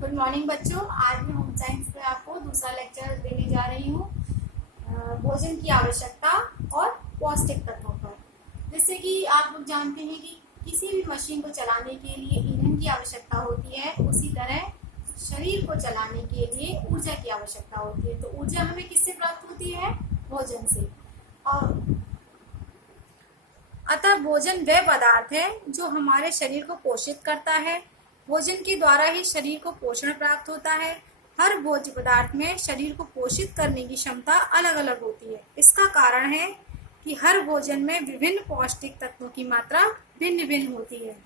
Good morning बच्चों। आज मैं होम साइंस पे आपको दूसरा लेक्चर देने जा रही हूँ भोजन की आवश्यकता और पौष्टिक तत्वों पर। जैसे कि आप लोग जानते हैं कि किसी भी मशीन को चलाने के लिए ईंधन की आवश्यकता होती है, उसी तरह शरीर को चलाने के लिए ऊर्जा की आवश्यकता होती है। तो ऊर्जा हमें किससे प्राप्त होती है? भोजन से। और अतः भोजन वह पदार्थ है जो हमारे शरीर को पोषित करता है। भोजन के द्वारा ही शरीर को पोषण प्राप्त होता है। हर भोज्य पदार्थ में शरीर को पोषित करने की क्षमता अलग अलग होती है। इसका कारण है कि हर भोजन में विभिन्न पौष्टिक तत्वों की मात्रा भिन्न भिन्न होती है।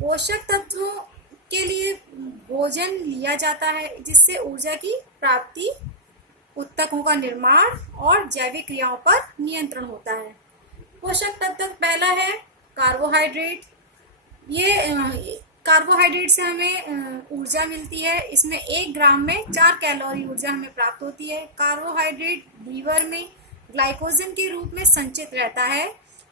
पोषक तत्वों के लिए भोजन लिया जाता है जिससे ऊर्जा की प्राप्ति, ऊतकों का निर्माण और जैविक क्रियाओं पर नियंत्रण होता है। पोषक तत्व पहला है कार्बोहाइड्रेट। ये कार्बोहाइड्रेट से हमें ऊर्जा मिलती है। इसमें 1 ग्राम में 4 कैलोरी ऊर्जा हमें प्राप्त होती है। कार्बोहाइड्रेट लीवर में ग्लाइकोजन के रूप में संचित रहता है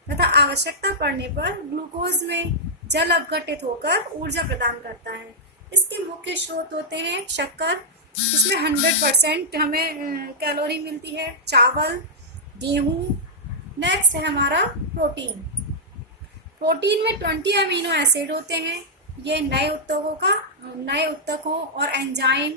तथा आवश्यकता पड़ने पर ग्लूकोज में जल अपघटित होकर ऊर्जा प्रदान करता है। इसके मुख्य स्रोत होते हैं शक्कर, इसमें 100% हमें कैलोरी मिलती है, चावल, गेहूं। नेक्स्ट है हमारा प्रोटीन। प्रोटीन में 20 अमीनो एसिड होते हैं। ये नए ऊतकों और एंजाइम,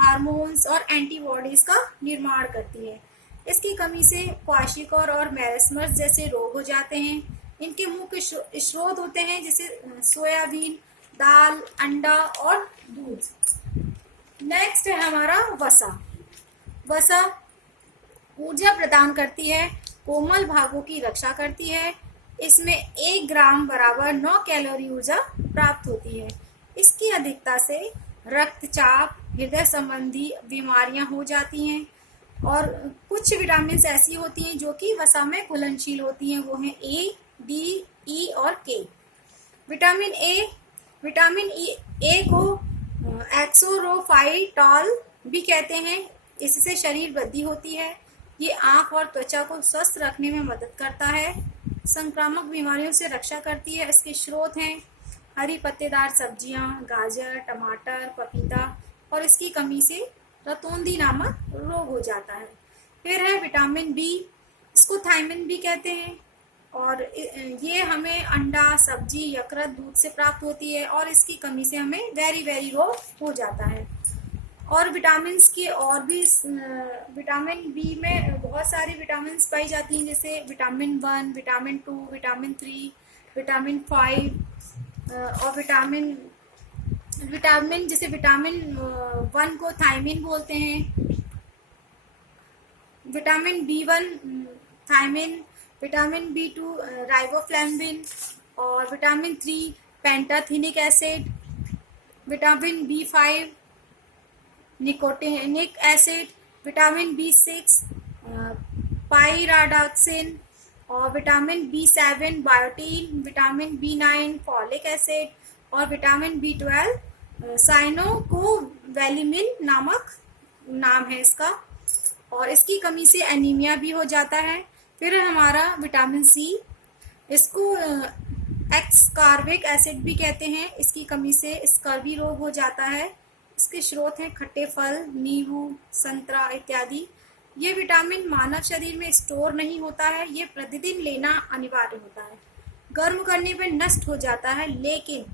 हार्मोन्स और एंटीबॉडीज का निर्माण करती है। इसकी कमी से क्वाशियोकर और मेरेस्मस जैसे रोग हो जाते हैं। इनके मुख्य स्रोत होते हैं जैसे सोयाबीन, दाल, अंडा और दूध। नेक्स्ट है हमारा वसा। वसा ऊर्जा प्रदान करती है, कोमल भागों की रक्षा करती है। इसमें 1 ग्राम बराबर 9 कैलोरी ऊर्जा प्राप्त होती है। इसकी अधिकता से रक्तचाप, हृदय संबंधी बीमारियां हो जाती हैं। और कुछ विटामिन ऐसी होती हैं जो कि वसा में घुलनशील होती हैं, वो हैं ए, डी, ई और के। विटामिन ए को एक्सोरोफाइटॉल भी कहते हैं। इससे शरीर वृद्धि होती है। ये आंख और त्वचा को स्वस्थ रखने में मदद करता है, संक्रामक बीमारियों से रक्षा करती है। इसके स्रोत हैं हरी पत्तेदार सब्जियां, गाजर, टमाटर, पपीता। और इसकी कमी से रतौंधी नामक रोग हो जाता है। फिर है विटामिन बी, इसको थायमिन भी कहते हैं। और ये हमें अंडा, सब्जी, यकृत, दूध से प्राप्त होती है। और इसकी कमी से हमें वेरी रोग हो जाता है। और विटामिन के और भी विटामिन बी में बहुत सारी विटामिन पाई जाती हैं, जैसे विटामिन 1, विटामिन 2, विटामिन 3, विटामिन 5 और विटामिन जैसे विटामिन 1 को थायमिन बोलते हैं, vitamin B1 thiamine, vitamin B2 riboflavin और vitamin 3 pantothenic acid, vitamin B5 nicotinic acid, vitamin B6 pyridoxine और vitamin B7 biotin, vitamin B9 folic acid और विटामिन B12 साइनोकोवैलेमिन नामक नाम है इसका। और इसकी कमी से एनीमिया भी हो जाता है। फिर हमारा विटामिन सी, इसको एक्सकार्बिक एसिड भी कहते हैं। इसकी कमी से स्कर्वी रोग हो जाता है। इसके स्रोत हैं खट्टे फल, नींबू, संतरा इत्यादि। ये विटामिन मानव शरीर में स्टोर नहीं होता है, ये प्रतिदिन लेना अनिवार्य होता है। गर्म करने पर नष्ट हो जाता है, लेकिन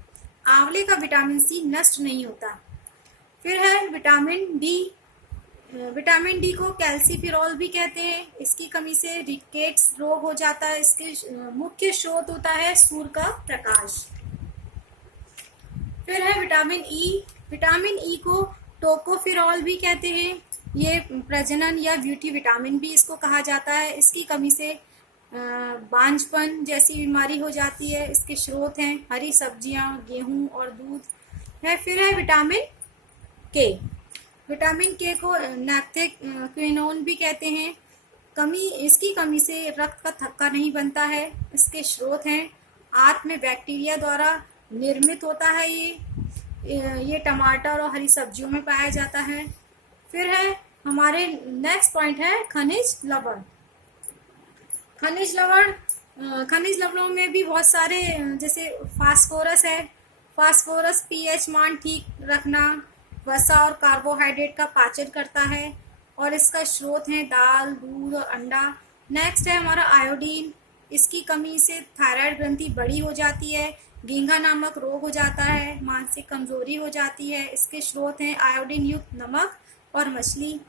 आंवले का विटामिन सी नष्ट नहीं होता। फिर है विटामिन डी। विटामिन डी को कैल्सीफेरॉल भी कहते हैं। इसकी कमी से रिकेट्स रोग हो जाता है। इसके मुख्य स्रोत होता है सूर्य का प्रकाश। फिर है विटामिन ई। विटामिन ई को टोकोफेरॉल भी कहते हैं। ये प्रजनन या ब्यूटी विटामिन भी इसको कहा जाता है। इसकी कमी से बांझपन जैसी बीमारी हो जाती है। इसके स्रोत हैं हरी सब्जियां, गेहूं और दूध है। फिर है विटामिन के। विटामिन के को नैप्थेक्विनोन भी कहते हैं। इसकी कमी से रक्त का थक्का नहीं बनता है। इसके स्रोत हैं आंत में बैक्टीरिया द्वारा निर्मित होता है। ये टमाटर और हरी सब्जियों में पाया जाता है। फिर है हमारे नेक्स्ट पॉइंट है खनिज लवण। खनिज लवणों में भी बहुत सारे, जैसे फास्फोरस है। फास्फोरस पीएच मान ठीक रखना, वसा और कार्बोहाइड्रेट का पाचन करता है और इसका स्रोत है दाल, दूध और अंडा। नेक्स्ट है हमारा आयोडीन। इसकी कमी से थायराइड ग्रंथि बड़ी हो जाती है, घींघा नामक रोग हो जाता है, मानसिक कमजोरी हो जाती है। इसके स्रोत हैं आयोडीन युक्त नमक और मछली।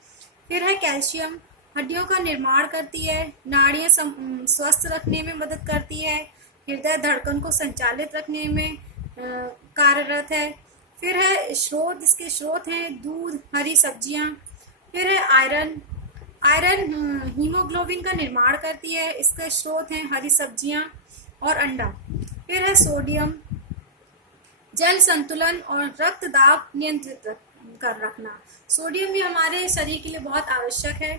फिर है कैल्शियम, हड्डियों का निर्माण करती है, नाड़ियाँ स्वस्थ रखने में मदद करती है, हृदय धड़कन को संचालित रखने में कार्यरत है। फिर है स्रोत, इसके स्रोत हैं दूध, हरी सब्जियां। फिर है आयरन, आयरन हीमोग्लोबिन का निर्माण करती है, इसके स्रोत हैं हरी सब्जियां और अंडा। फिर है सोडियम, जल संतुलन और रक्त दाब नियंत्रित कर रखना। सोडियम भी हमारे शरीर के लिए बहुत आवश्यक है।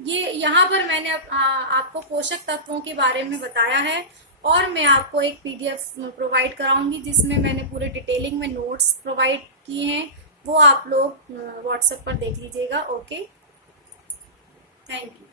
ये यहाँ पर मैंने आपको पोषक तत्वों के बारे में बताया है और मैं आपको एक PDF प्रोवाइड कराऊंगी जिसमें मैंने पूरे डिटेलिंग में नोट्स प्रोवाइड किए हैं, वो आप लोग WhatsApp पर देख लीजिएगा। Okay, thank you.